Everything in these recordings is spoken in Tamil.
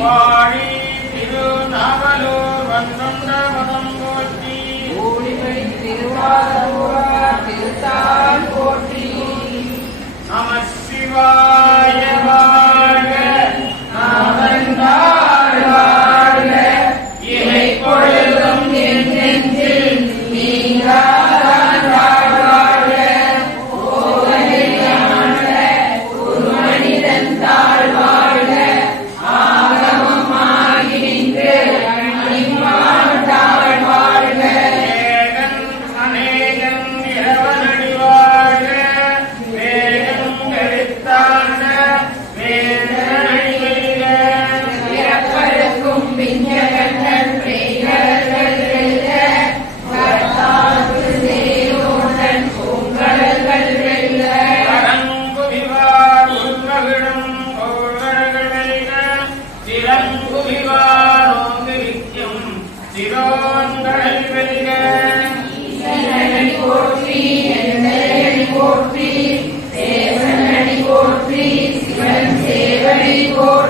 வாழி திருநாவலூர் வந்துண்ட மதம் போற்றி. ஊழிபடி திருவாரூரா திருத்தால் போற்றி. நம சிவாய்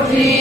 போற்றி ஏகத்தே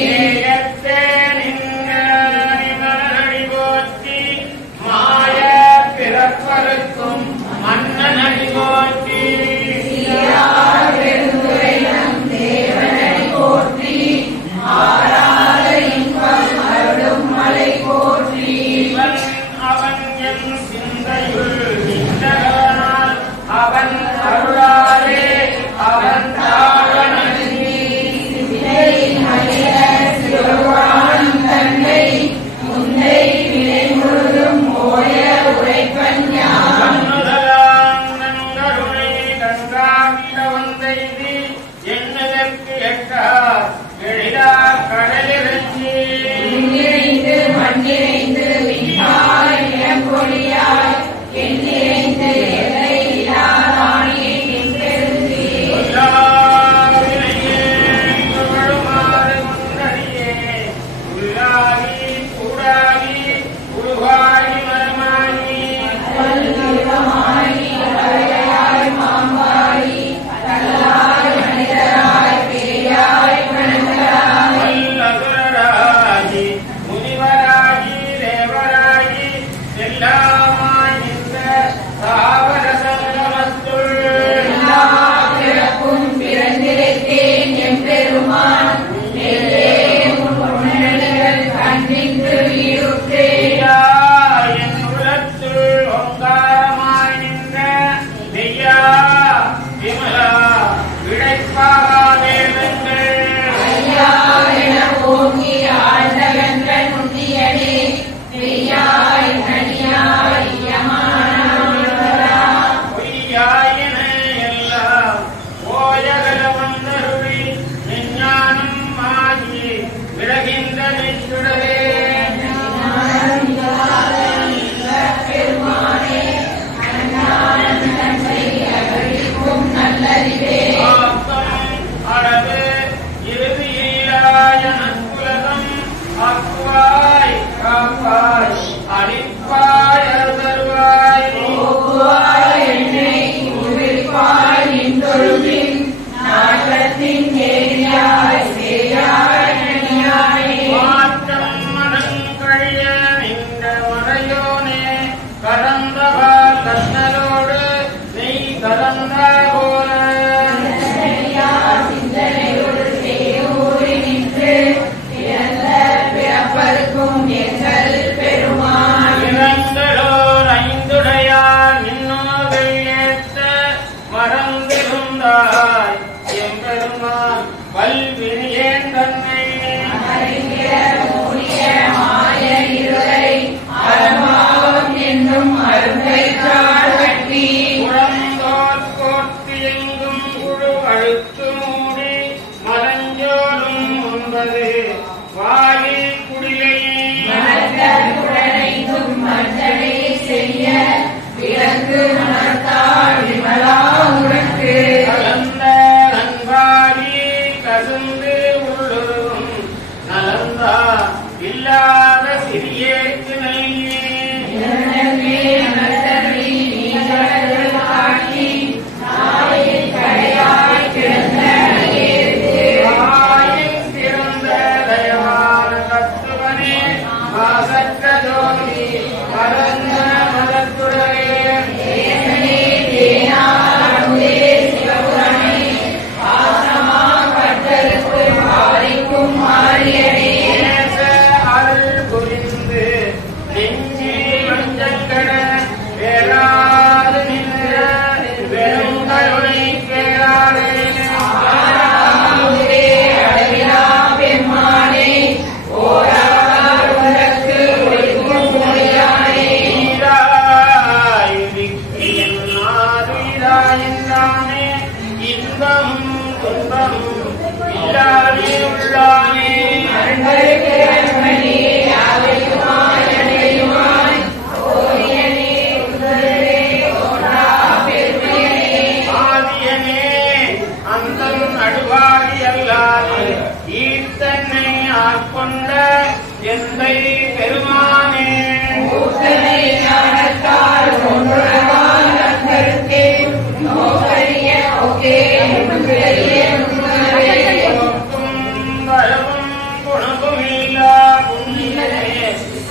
creio.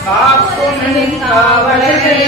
காக்கும் காவலர்கள்